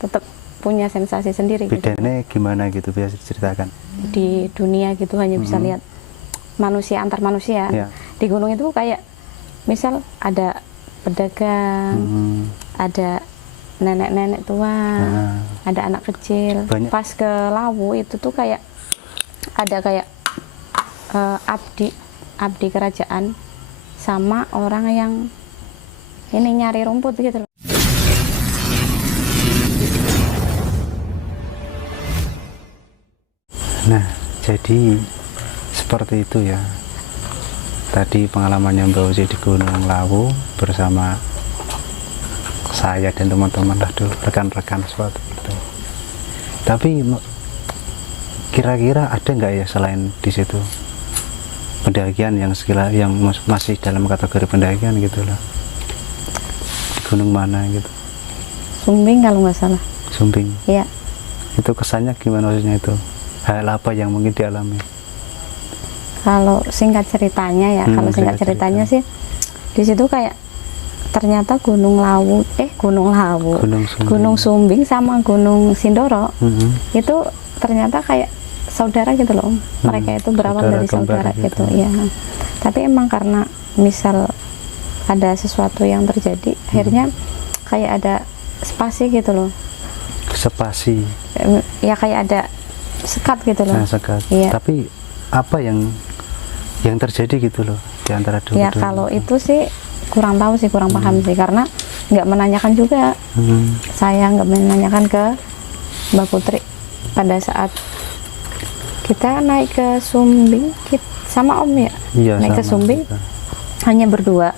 tetap punya sensasi sendiri. Bedanya gitu. Gimana gitu, biasa diceritakan? Di dunia gitu hanya bisa lihat manusia antar manusia. Di gunung itu kayak misal ada pedagang, ada nenek-nenek tua, ada anak kecil. Banyak. Pas ke Lawu itu tuh kayak ada kayak abdi kerajaan sama orang yang ini nyari rumput gitu loh. Nah, jadi seperti itu ya. Tadi pengalamannya Mbak Uci di Gunung Lawu bersama saya dan teman-teman lah dulu, rekan-rekan seperti itu. Tapi kira-kira ada nggak ya selain di situ pendakian yang masih dalam kategori pendakian gitu loh? Di gunung mana gitu? Sumbing kalau nggak salah. Sumbing. Iya. Itu kesannya gimana maksudnya itu? Hal apa yang mungkin dialami? Kalau singkat ceritanya ya, kalau singkat ceritanya sih di situ kayak ternyata Gunung Sumbing sama Gunung Sindoro itu ternyata kayak saudara gitu loh. Mereka itu berawal dari saudara gitu ya. Tapi emang karena misal ada sesuatu yang terjadi, akhirnya kayak ada spasi gitu loh. Spasi. Ya kayak ada sekat gitu loh. Nah, sekat. Iya. Tapi apa yang terjadi gitu loh di antara dua? Ya kalau itu sih kurang tahu sih, kurang paham sih, karena nggak menanyakan juga. Saya nggak menanyakan ke Mbak Putri pada saat kita naik ke Sumbing sama Om ya. Iya, naik ke Sumbing kita hanya berdua.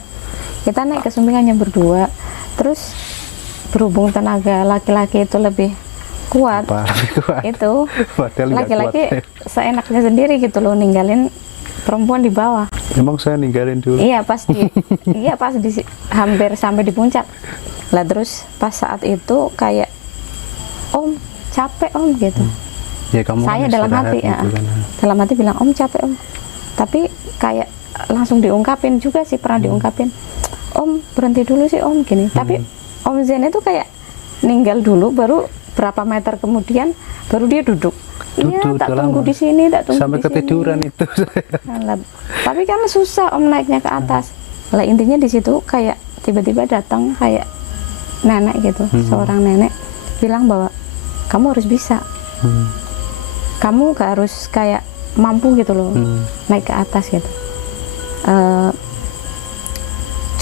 Kita naik ke Sumbing hanya berdua. Terus berhubung tenaga laki-laki itu lebih kuat. Itu laki-laki seenaknya sendiri gitu loh, ninggalin perempuan di bawah. Emang saya ninggalin dulu? Iya pas hampir sampai di puncak lah. Terus pas saat itu kayak Om capek Om gitu. Ya, kamu saya dalam hati gitu kan. Dalam hati bilang Om capek Om, tapi kayak langsung diungkapin juga sih, pernah diungkapin, Om berhenti dulu sih Om gini. Tapi Om Zen itu kayak ninggal dulu, baru berapa meter kemudian baru dia duduk. Iya, tak tunggu di sini, tak tunggu sampai di ketiduran sini. itu. Tapi kan susah Om naiknya ke atas. Lah intinya di situ kayak tiba-tiba datang kayak nenek gitu, seorang nenek bilang bahwa kamu harus bisa, kamu gak harus kayak mampu gitu loh naik ke atas gitu.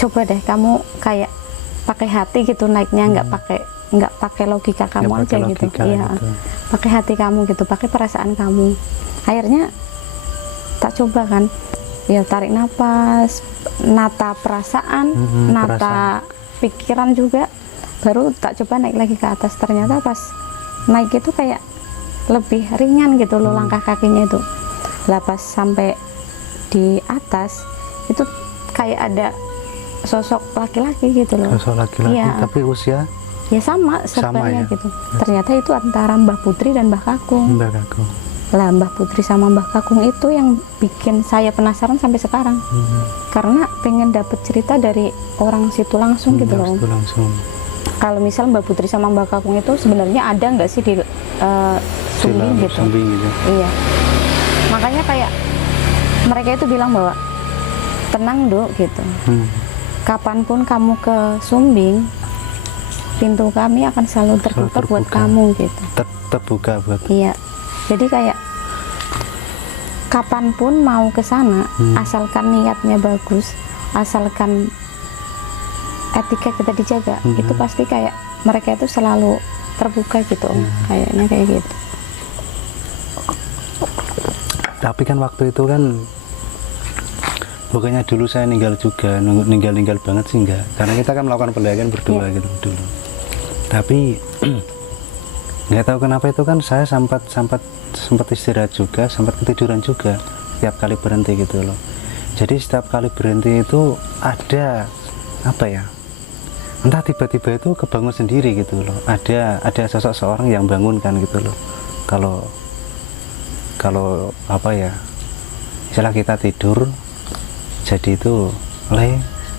Coba deh kamu kayak pakai hati gitu naiknya, nggak pakai logika kamu aja gitu. Iya, pakai hati kamu gitu, pakai perasaan kamu. Akhirnya tak coba kan, ya tarik nafas, nata perasaan, nata pikiran juga, baru tak coba naik lagi ke atas. Ternyata pas naik itu kayak lebih ringan gitu loh langkah kakinya itu. Lah pas sampai di atas itu kayak ada sosok laki-laki gitu loh. Sosok laki-laki, ya. Tapi usia? Ya sama sebenarnya gitu. Ternyata itu antara Mbah Putri dan Mbah Kakung. Mbah Kakung. Lah Mbah Putri sama Mbah Kakung itu yang bikin saya penasaran sampai sekarang. Karena pengen dapet cerita dari orang situ langsung gitu loh. Langsung. Kalau misal Mbah Putri sama Mbah Kakung itu sebenarnya ada nggak sih di Sumbing gitu? Sumbing gitu. Iya. Makanya kayak mereka itu bilang bahwa tenang Dok gitu. Kapanpun kamu ke Sumbing, pintu kami akan selalu terbuka buat kamu gitu. Terbuka buat. Iya. Jadi kayak kapanpun mau ke sana, asalkan niatnya bagus, asalkan etika kita dijaga, itu pasti kayak mereka itu selalu terbuka gitu. Kayaknya kayak gitu. Tapi kan waktu itu kan bukannya dulu saya ninggal juga, ninggal banget sih enggak, karena kita kan melakukan pendakian berdua gitu dulu. Tapi nggak tahu kenapa itu kan saya sempat istirahat juga, sempat ketiduran juga setiap kali berhenti gitu loh. Jadi setiap kali berhenti itu ada apa ya, entah tiba-tiba itu kebangun sendiri gitu loh. Ada sosok seorang yang bangunkan gitu loh. Kalau apa ya, misalnya kita tidur, jadi itu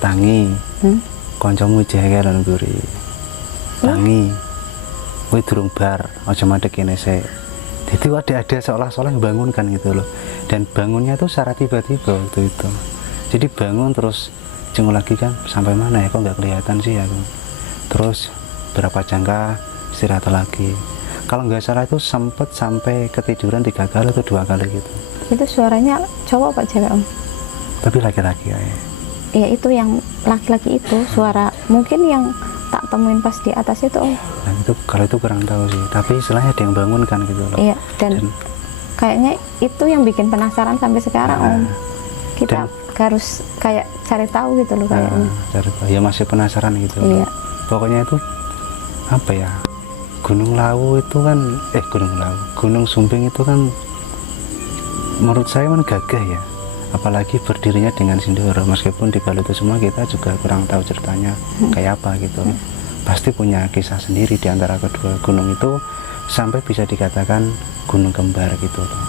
tangi koncomu jaga dan guri tangi kowe durung bar aja madhek kene sik. Jadi ada seolah-olah yang bangunkan gitu loh, dan bangunnya tuh secara tiba-tiba waktu itu. Jadi bangun terus jenguk lagi kan, sampai mana ya kok nggak kelihatan sih aku. Terus berapa jangka istirahat lagi. Kalau nggak salah itu sempet sampai ketiduran 3 kali atau 2 kali gitu. Itu suaranya cowok apa cewek Om? Tapi laki-laki ya. Ya itu yang laki-laki itu suara mungkin yang tak temuin pas di atas itu Om. Nah itu kalau itu kurang tahu sih. Tapi istilahnya ada yang bangunkan gitu loh. Iya, dan kayaknya itu yang bikin penasaran sampai sekarang Om. Kita harus kayak cari tahu gitu loh kayaknya. Cari tahu. Ya masih penasaran gitu. Iya. Pokoknya itu apa ya? Gunung Lawu itu kan Gunung Sumbing itu kan menurut saya kan gagah ya. Apalagi berdirinya dengan Sindoro, meskipun di balik itu semua kita juga kurang tahu ceritanya kayak apa gitu. Pasti punya kisah sendiri di antara kedua gunung itu, sampai bisa dikatakan gunung kembar gitu loh.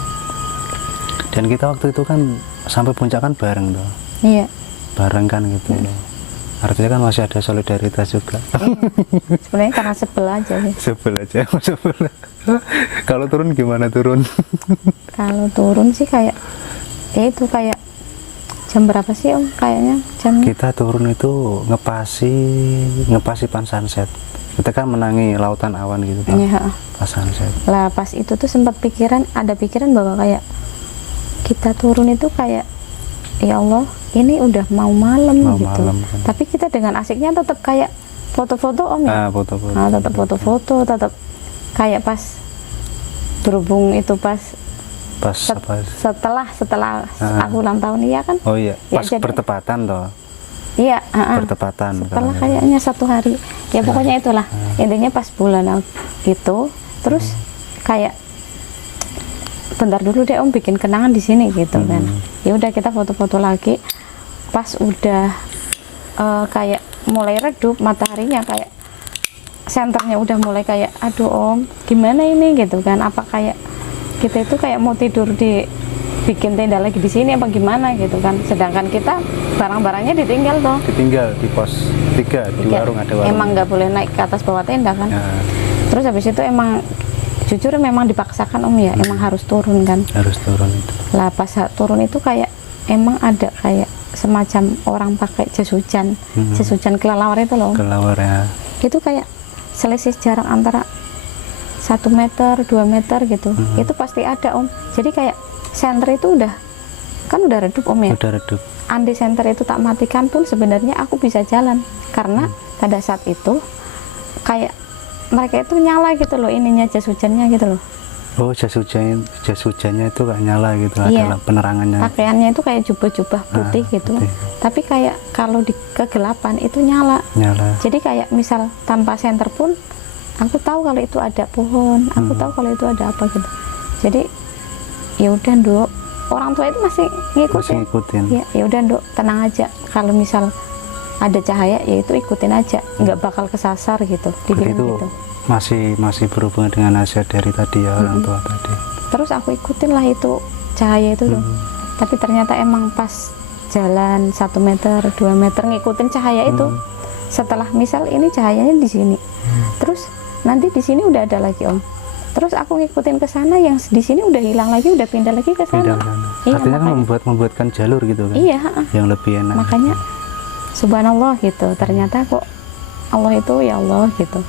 Dan kita waktu itu kan sampai puncak kan bareng tuh. Iya. Bareng kan gitu loh. Artinya kan masih ada solidaritas juga. Sebenarnya karena sebel aja sih. Sebel aja. Kalau turun gimana turun? Kalau turun sih kayak ya itu kayak jam berapa sih Om kayaknya jamnya? Kita turun itu ngepasi pan sunset. Kita kan menangi lautan awan gitu kan. Iya. Pas sunset. Lah pas itu tuh sempat ada pikiran bahwa kayak kita turun itu kayak ya Allah ini udah mau malam gitu. Malam, kan. Tapi kita dengan asiknya tetap kayak foto-foto Om ya. Foto-foto. Nah, tetap foto-foto, tetap kayak pas berhubung itu pas setelah aku ulang tahun iya kan. Oh iya, ya, pas jadi, bertepatan toh. Iya, bertepatan. Setelah kayaknya 1 hari. Ya pokoknya itulah. Intinya pas bulan itu terus kayak bentar dulu deh Om bikin kenangan di sini gitu kan. Ya udah kita foto-foto lagi. Pas udah kayak mulai redup mataharinya, kayak senternya udah mulai kayak aduh Om gimana ini gitu kan, apa kayak kita itu kayak mau tidur bikin tenda lagi di sini apa gimana gitu kan, sedangkan kita barang-barangnya ditinggal di pos 3 di warung, ada warung. Emang nggak boleh naik ke atas bawah tenda kan. Terus habis itu emang jujur memang dipaksakan Om ya, emang harus turun kan. Harus turun itu. Lah pas turun itu kayak emang ada kayak semacam orang pakai jas hujan kelelawar itu loh. Kelelawar ya. Itu kayak selisih jarak antara 1 meter, 2 meter gitu. Itu pasti ada Om. Jadi kayak senter itu udah redup Om ya. Udah redup. Andai senter itu tak matikan pun sebenarnya aku bisa jalan. Karena pada saat itu kayak mereka itu nyala gitu loh ininya jas hujannya gitu loh. Oh, jas hujannya itu kayak nyala gitu. Iya. Adalah penerangannya. Pakaiannya itu kayak jubah-jubah putih gitu. Putih. Tapi kayak kalau di kegelapan itu nyala. Jadi kayak misal tanpa senter pun aku tahu kalau itu ada pohon, aku tahu kalau itu ada apa gitu. Jadi ya udah Nduk, orang tua itu masih ngikutin. Ya udah Nduk, tenang aja. Kalau misal ada cahaya ya itu ikutin aja, nggak bakal kesasar gitu. Dibilang gitu. Masih berhubungan dengan nasihat dari tadi ya orang tua tadi. Terus aku ikutin lah itu cahaya itu tuh. Tapi ternyata emang pas jalan 1 meter, 2 meter ngikutin cahaya itu. Setelah misal ini cahayanya di sini, terus nanti di sini udah ada lagi Om. Terus aku ngikutin ke sana, yang di sini udah hilang lagi, udah pindah lagi ke sana. Iya, artinya kan membuatkan jalur gitu kan. Iya. Yang lebih enak. Makanya subhanallah gitu. Ternyata kok Allah itu ya Allah gitu.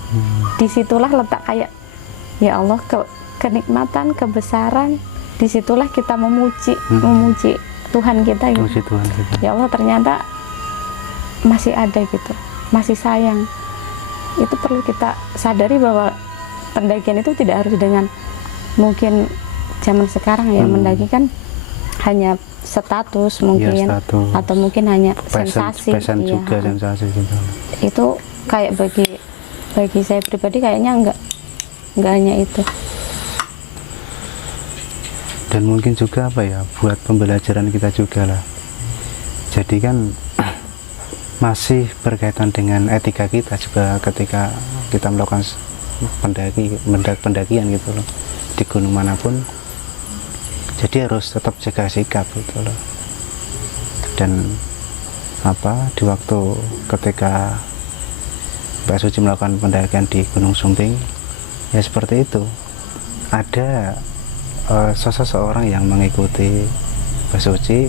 Disitulah letak kayak ya Allah kenikmatan, kebesaran. Disitulah kita memuji Tuhan kita gitu. Memuji Tuhan kita. Ya Allah ternyata masih ada gitu, masih sayang. Itu perlu kita sadari bahwa pendakian itu tidak harus dengan mungkin zaman sekarang ya, mendaki kan hanya status mungkin ya, status. Atau mungkin hanya sensasi juga sensasi gitu. Itu kayak bagi saya pribadi kayaknya enggak hanya itu. Dan mungkin juga apa ya, buat pembelajaran kita juga lah. Jadi kan masih berkaitan dengan etika kita juga ketika kita melakukan pendakian gitu loh, di gunung manapun. Jadi harus tetap jaga sikap gitu loh. Dan di waktu ketika Mbak Suci melakukan pendakian di Gunung Sumbing, ya seperti itu. Ada sosok seorang yang mengikuti Mbah Suci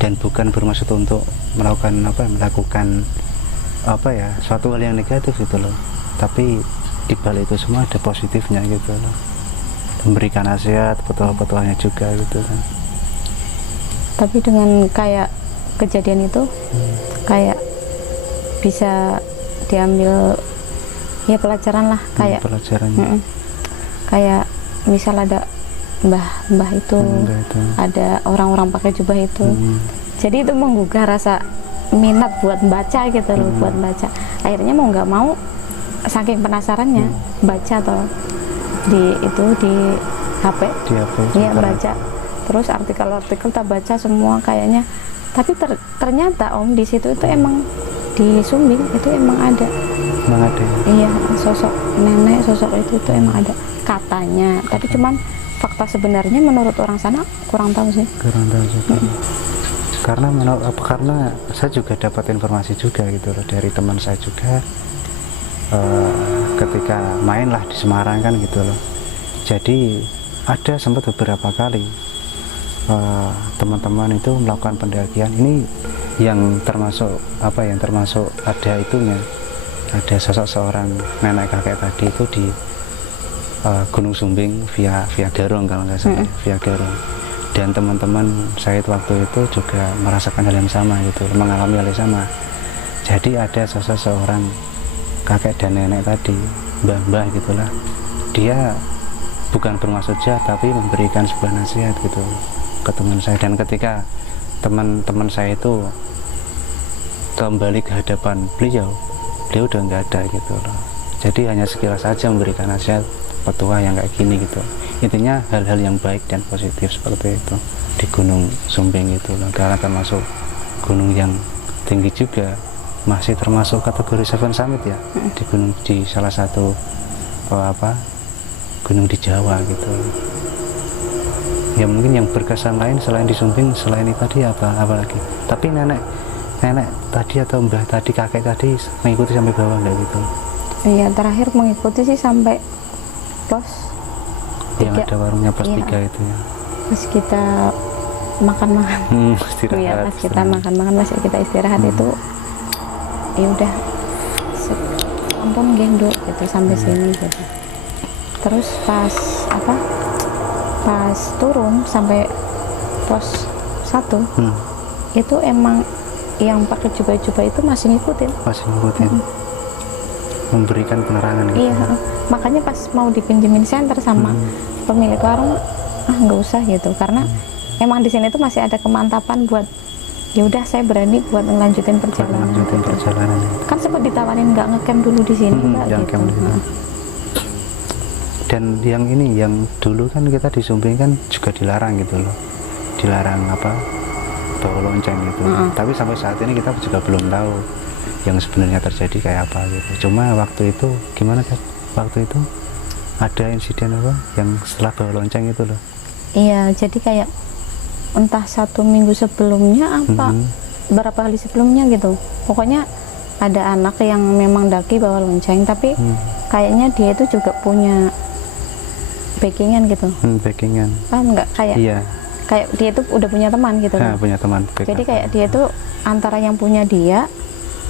dan bukan bermaksud untuk melakukan suatu hal yang negatif gitu loh, tapi di balik itu semua ada positifnya gitu loh, memberikan nasihat, petua-petuanya juga gitu kan. Tapi dengan kayak kejadian itu kayak bisa diambil ya pelajaran lah, kayak pelajarannya. Kayak misal ada mbah itu, ada orang-orang pakai jubah itu, jadi itu menggugah rasa minat buat baca gitu loh, buat baca. Akhirnya mau nggak mau saking penasarannya baca atau di HP, iya baca. Terus artikel-artikel tak baca semua kayaknya. Tapi ternyata Om di situ itu emang di Sumbing itu emang ada. Iya, sosok nenek, sosok itu emang ada katanya. Tapi cuman fakta sebenarnya menurut orang sana kurang tahu sih. Karena saya juga dapat informasi juga gitu loh dari teman saya juga, ketika mainlah di Semarang kan gitu loh. Jadi ada sempat beberapa kali teman-teman itu melakukan pendakian ini yang termasuk ada itunya, ada sosok seorang nenek kakek tadi itu di Gunung Sumbing via Garong kalau nggak salah, via Garong. Dan teman-teman saya waktu itu juga merasakan hal yang sama gitu, mengalami hal yang sama. Jadi ada sosok seorang kakek dan nenek tadi, mbah gitulah, dia bukan bermaksud jahat tapi memberikan sebuah nasihat gitu ke teman saya. Dan ketika teman-teman saya itu kembali ke hadapan beliau udah nggak ada gitu loh. Jadi hanya sekilas saja memberikan nasihat, petua yang kayak gini gitu. Intinya hal-hal yang baik dan positif seperti itu di Gunung Sumbing itu loh. Karena termasuk gunung yang tinggi juga, masih termasuk kategori Seven Summit ya, di salah satu gunung di Jawa gitu. Ya mungkin yang berkesan lain selain di Sumbing, selain itu tadi apa lagi. Tapi nenek tadi atau mbah tadi, kakek tadi mengikuti sampai bawah nggak gitu? Iya, terakhir mengikuti sih sampai pos yang 3. ada warungnya pos 3 iya. itu ya. Pas kita makan-makan. Istirahat. Iya, pas kita makan-makan, pas kita istirahat itu ya udah ampun gendut gitu sampai sini gitu. Terus pas turun sampai pos 1 itu emang yang pakai jubah-jubah itu masih ngikutin. Memberikan penerangan gitu. Iya, makanya pas mau dipinjemin senter sama pemilik warung, nggak usah gitu, karena emang di sini tuh masih ada kemantapan buat ya udah saya berani buat ngelanjutin perjalanan. Kan sempat ditawarin nggak ngecamp dulu di sini mbak gitu. Dan yang ini, yang dulu kan kita di Sumbing kan juga dilarang gitu loh, dilarang bawa lonceng gitu. Tapi sampai saat ini kita juga belum tahu yang sebenarnya terjadi kayak apa gitu. Cuma waktu itu gimana kan? Waktu itu ada insiden yang setelah bawa lonceng itu loh. Iya, jadi kayak entah 1 minggu sebelumnya berapa hari sebelumnya gitu. Pokoknya ada anak yang memang daki bawa lonceng, tapi kayaknya dia itu juga punya backingan gitu. Backingan. Paham nggak? Kayak dia itu udah punya teman gitu. Punya teman. Jadi kayak dia itu antara yang punya dia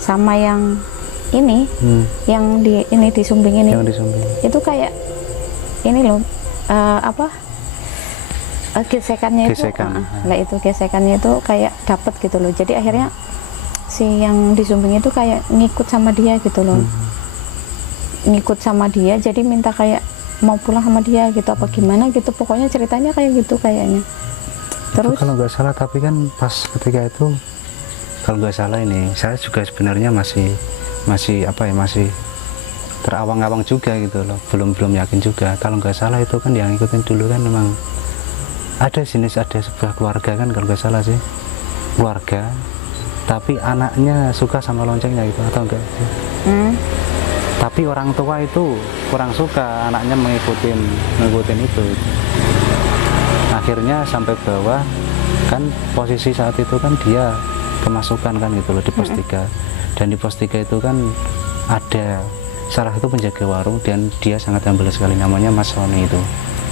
sama yang ini, yang di Sumbing ini. Yang di Sumbing. Itu kayak ini loh, gesekannya itu. Nah itu gesekannya itu kayak dapet gitu loh. Jadi akhirnya si yang di Sumbing itu kayak ngikut sama dia gitu loh. Ngikut sama dia, jadi minta kayak mau pulang sama dia gitu apa gimana gitu. Pokoknya ceritanya kayak gitu kayaknya. Terus kalau nggak salah, tapi kan pas ketika itu kalau nggak salah ini saya juga sebenarnya masih terawang-awang juga gitu loh, belum yakin juga. Kalau nggak salah itu kan yang ngikutin dulu kan memang ada sebuah keluarga kan, kalau nggak salah sih keluarga, tapi anaknya suka sama loncengnya gitu atau enggak tapi orang tua itu kurang suka anaknya mengikutin itu. Akhirnya sampai bawah kan, posisi saat itu kan dia kemasukan kan gitu loh di pos 3. Dan di pos 3 itu kan ada salah satu penjaga warung dan dia sangat humble sekali, namanya Mas Sony itu,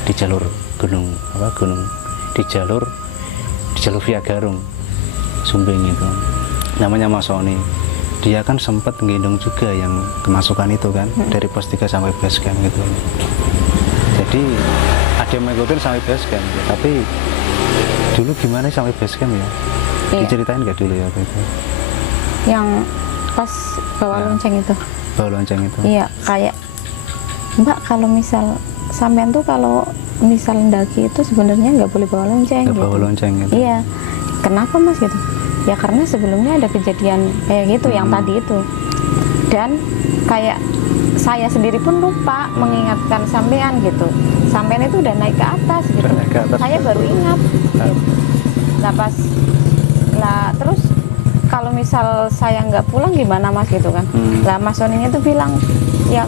di jalur gunung di jalur Via Garung Sumbing itu, namanya Mas Sony. Dia kan sempat menggendong juga yang kemasukan itu kan, dari pos 3 sampai base camp gitu. Jadi ada yang mengikutin sampai base camp ya. Tapi dulu gimana sampai base camp ya? Iya. Diceritain nggak dulu ya waktu itu? Yang pas bawa Ya. lonceng itu. Bawa lonceng itu? Iya, kayak Mbak, kalau misal sampean tuh kalau misal ndaki itu sebenarnya nggak boleh bawa lonceng. Nggak gitu. bawa lonceng gitu? Iya. Kenapa Mas gitu? Ya karena sebelumnya ada kejadian kayak gitu yang tadi itu. Dan kayak saya sendiri pun lupa mengingatkan sampean gitu. Sampean itu udah naik ke atas gitu. Udah naik ke atas. Saya baru ingat. Gitu. Nah pas lah terus kalau misal saya nggak pulang gimana Mas gitu kan? Lah Mas Soninya tuh bilang ya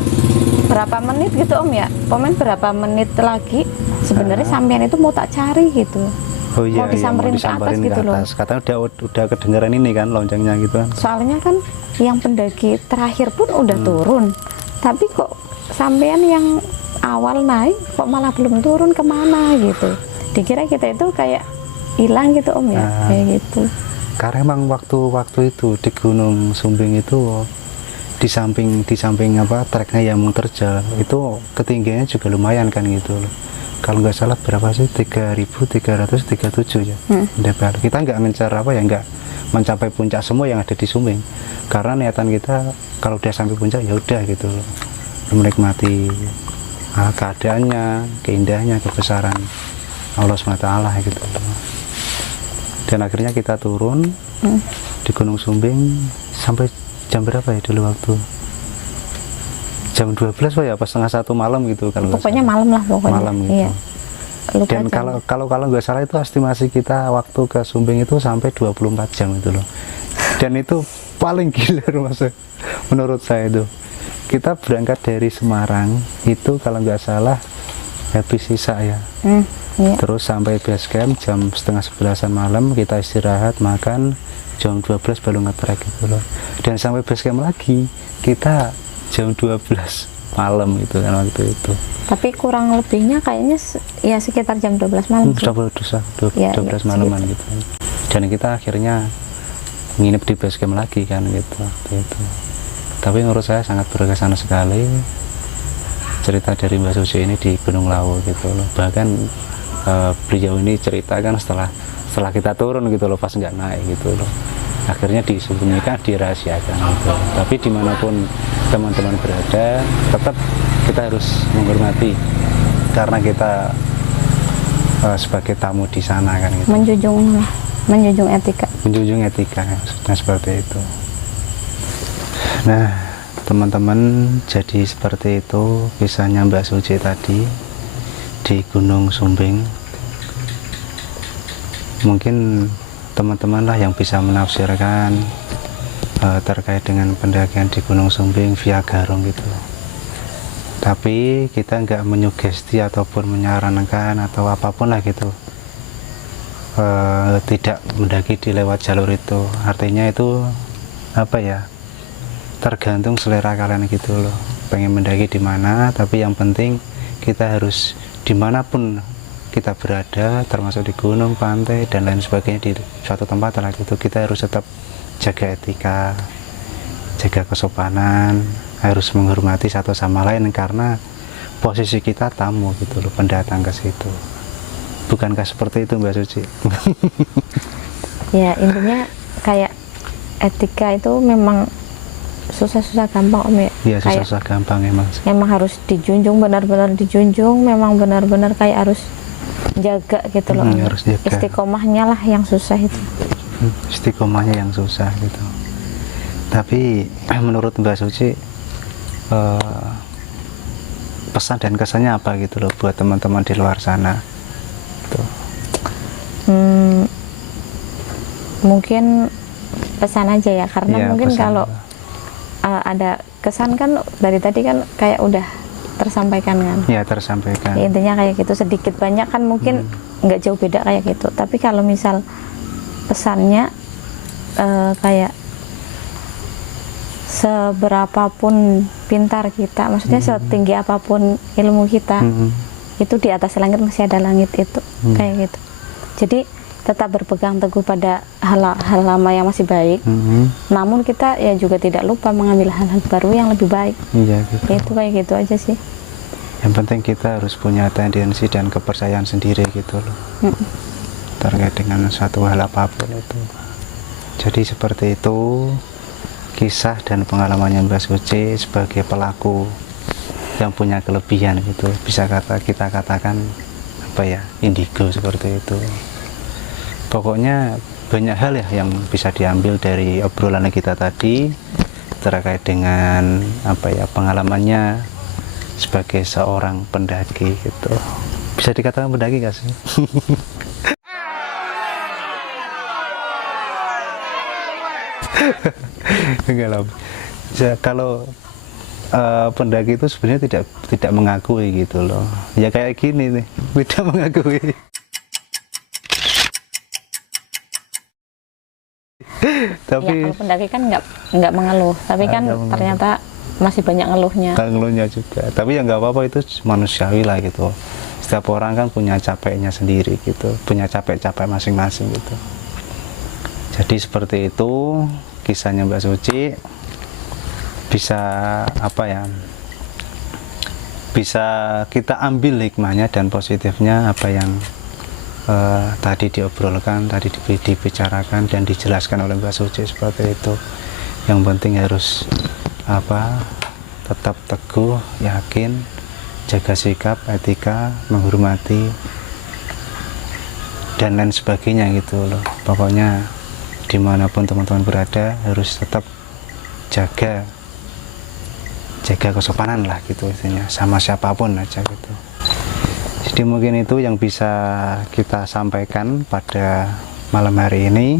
berapa menit gitu Om ya? Komen berapa menit lagi sebenarnya sampean itu mau tak cari gitu. Oh iya, Mau disamperin ke atas gitu loh. Katanya udah kedengeran ini kan loncengnya gitu kan. Soalnya kan yang pendaki terakhir pun udah turun, tapi kok sampean yang awal naik kok malah belum turun, kemana gitu. Dikira kita itu kayak hilang gitu Om ya, kayak gitu. Karena emang waktu itu di Gunung Sumbing itu di samping apa treknya Yamung Terjal itu ketinggiannya juga lumayan kan gitu loh. Kalau nggak salah berapa sih, 3.337 ya DPR. Kita nggak ngejar apa ya, nggak mencapai puncak semua yang ada di Sumbing, karena niatan kita kalau udah sampai puncak ya udah gitu loh, menikmati keadaannya, keindahannya, kebesaran Allah SWT gitu loh. Dan akhirnya kita turun di Gunung Sumbing sampai jam berapa ya dulu waktu? Jam 12 Pak ya, pas setengah 1 malam gitu kalau Pokoknya malam lah pokoknya. malam gitu. Iya. Lupa Dan jam. kalau nggak salah itu estimasi kita waktu ke Sumbing itu sampai 24 jam itu loh. Dan itu paling gila Mas, menurut saya itu. Kita berangkat dari Semarang itu kalau nggak salah habis sisa ya. Iya. Terus sampai base camp jam setengah 11 malam, kita istirahat makan, jam 12 baru nge-trek gitu loh. Dan sampai base camp lagi kita jam 12 malam itu kan waktu itu. Tapi kurang lebihnya kayaknya ya sekitar jam 12 malam sih. 12 Ya, malaman gitu. Dan kita akhirnya nginep di base camp lagi kan gitu waktu itu. Tapi menurut saya sangat berkesan sekali cerita dari Mbak Suci ini di Gunung Lawu gitu loh. Bahkan beliau ini ceritakan setelah kita turun gitu loh, pas nggak naik gitu loh. Akhirnya disembunyikan, dirahasiakan gitu. Tapi dimanapun teman-teman berada, tetap kita harus menghormati karena kita sebagai tamu di sana kan gitu. Menjunjung etika. Menjunjung etika, maksudnya seperti itu. Nah, teman-teman, jadi seperti itu kisahnya Mbak Suci tadi di Gunung Sumbing. Mungkin teman-teman lah yang bisa menafsirkan terkait dengan pendakian di Gunung Sumbing via Garung gitu. Tapi kita nggak menyugesti ataupun menyarankan atau apapun lah gitu, tidak mendaki di lewat jalur itu. Artinya itu apa ya, tergantung selera kalian gitu loh, pengen mendaki di mana. Tapi yang penting kita harus dimanapun kita berada, termasuk di gunung, pantai, dan lain sebagainya, di suatu tempat lah gitu, kita harus tetap jaga etika, jaga kesopanan, harus menghormati satu sama lain karena posisi kita tamu gitu loh, pendatang ke situ. Bukankah seperti itu Mbak Suci? Ya intinya kayak etika itu memang susah-susah gampang Om ya. Iya, susah-susah gampang emang. Memang harus dijunjung, benar-benar dijunjung, memang benar-benar kayak harus jaga gitu loh. Harus jaga. Istiqomahnya lah yang susah itu. Istiqomahnya yang susah gitu. Tapi menurut Mbak Suci, pesan dan kesannya apa gitu loh buat teman-teman di luar sana tuh? Mungkin pesan aja ya, karena Ya, mungkin pesan. kalau ada kesan kan dari tadi kan kayak udah tersampaikan kan. Ya, tersampaikan. Ya, intinya kayak gitu, sedikit banyak kan mungkin nggak jauh beda kayak gitu. Tapi kalau misal pesannya kayak seberapapun pintar kita, maksudnya setinggi apapun ilmu kita, itu di atas langit masih ada langit itu, kayak gitu. Jadi tetap berpegang teguh pada hal lama yang masih baik, namun kita ya juga tidak lupa mengambil hal-hal baru yang lebih baik. Iya gitu. Itu kayak gitu aja sih. Yang penting kita harus punya tendensi dan kepercayaan sendiri gitu loh, terkait dengan satu hal apapun itu. Jadi seperti itu kisah dan pengalamannya Mbak Suci sebagai pelaku yang punya kelebihan gitu, bisa kita katakan apa ya, indigo seperti itu. Pokoknya banyak hal ya yang bisa diambil dari obrolan kita tadi terkait dengan apa ya, pengalamannya sebagai seorang pendaki gitu. Bisa dikatakan pendaki gak sih? Enggak lah. Kalau pendaki itu sebenarnya tidak mengakui gitu loh. Ya kayak gini nih, tidak mengakui. Tapi ya, kalau pendaki kan nggak mengeluh, tapi kan ternyata masih banyak ngeluhnya. Ngeluhnya juga. Tapi ya nggak apa-apa, itu manusiawi lah gitu. Setiap orang kan punya capeknya sendiri gitu, punya capek-capek masing-masing gitu. Jadi seperti itu kisahnya Mbak Suci. Bisa apa ya, bisa kita ambil hikmahnya dan positifnya apa yang tadi diobrolkan, tadi dibicarakan dan dijelaskan oleh Mbak Suci seperti itu. Yang penting harus apa, tetap teguh, yakin, jaga sikap, etika, menghormati dan lain sebagainya gitu loh. Pokoknya dimanapun teman-teman berada harus tetap jaga kesopanan lah gitu intinya, sama siapapun aja gitu. Jadi mungkin itu yang bisa kita sampaikan pada malam hari ini.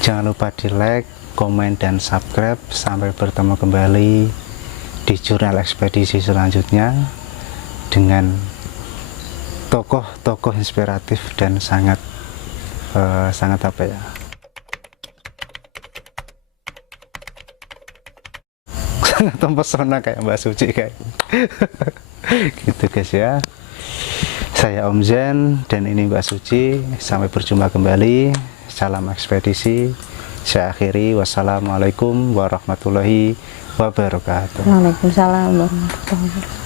Jangan lupa di like, komen, dan subscribe. Sampai bertemu kembali di jurnal ekspedisi selanjutnya dengan tokoh-tokoh inspiratif dan sangat apa ya, sangat mempesona kayak Mbak Suci kayak gitu guys ya. Saya Om Zen dan ini Mbak Suci. Sampai berjumpa kembali. Salam ekspedisi. Saya akhiri. Wassalamualaikum warahmatullahi wabarakatuh. Waalaikumsalam warahmatullahi wabarakatuh.